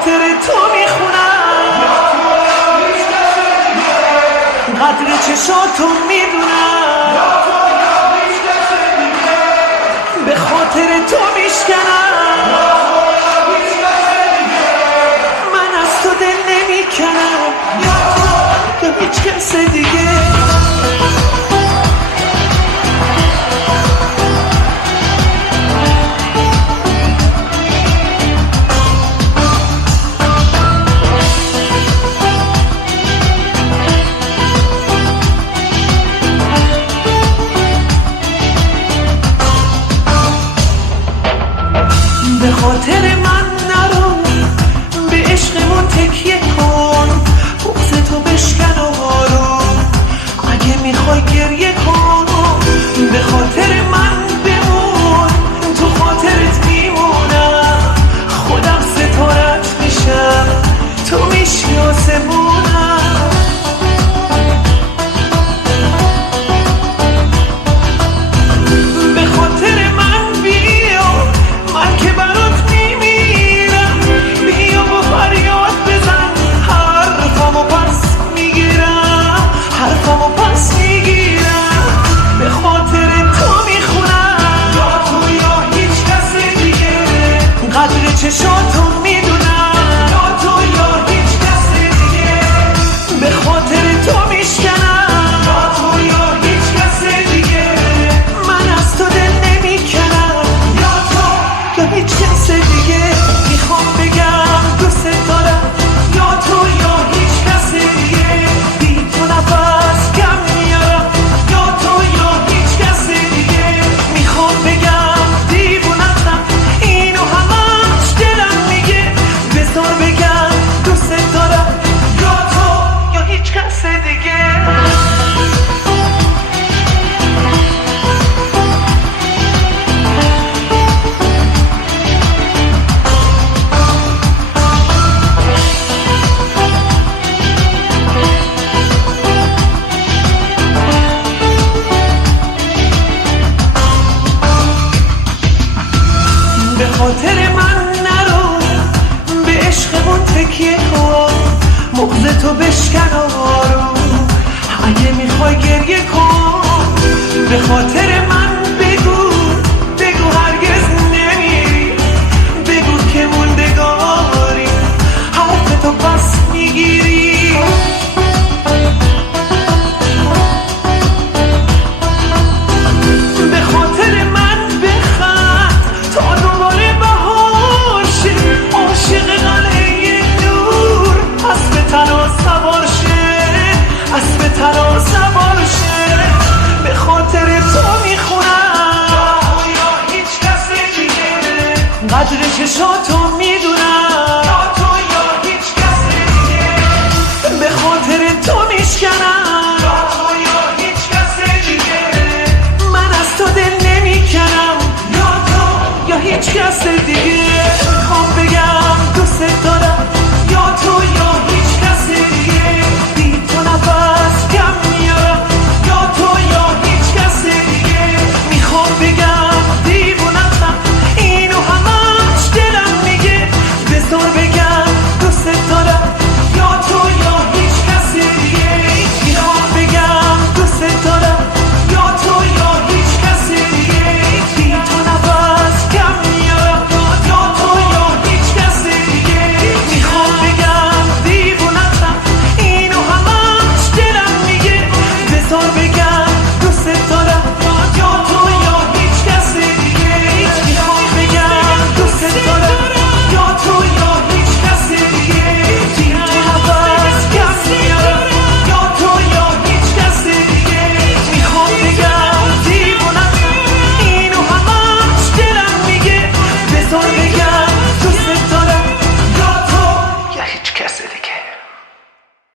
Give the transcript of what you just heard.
خاطر تو میخونم، قدر چشاتو میدونم، به خاطر تو میشکنم، من از تو دل نمیکنم یا هیچ کس دیگه. به خاطر من نرو، به عشقمون تکیه کن، بغض تو بشکن و آروم، اگه میخوای گریه کن. به خاطر من بمون، تو خاطرت میمونم، خودم ستارت میشم، تو میشی آسمونم. به خاطر من بیا، من که برات میمیرم، بیا و فریاد بزن، حرفمو پس میگیرم، حرفمو پس میگیرم. به خاطر تو میخونم، یا تو یا هیچ کس دیگه، قدر چشاتو میدونم، یا تو یا هیچ کس دیگه. به خاطر تو میشکنم، یا تو یا هیچ کس دیگه، من از تو دل نمیکنم، یا تو یا هیچ کس دیگه. میخوام بگم دوست دارم، یا تو یا هیچ کس دیگه، بی تو نفس کم میارم، یا تو یا هیچ کس دیگه. میخوام بگم دیوونتم، اینو همش دلم میگه، بذار بگم دوست دارم، یا تو یا هیچ کس دیگه. به خاطر من نرو، به عشقمون تکیه کن، مغز تو بشکن و آروم، اگه میخوای گریه کن. به خاطر من بگو، بگو هرگز نمیری، بگو که موندگاری، حرف تو پس میگیری. به خاطر من بخند تا دوباره بهار شه، عاشق قلعه نور، اسب طلا سوار شه، اسب طلا سوار شه. به خاطر تو میخونم، یا هیچ کس دیگه، قدر چشاتو میدونم، یا تو یا هیچ کس دیگه. به خاطر تو میشکنم، یا تو یا هیچ کس دیگه، من از تو دل نمیکنم، یا تو یا هیچ کس دیگه. میخوام بگم دوست دارم،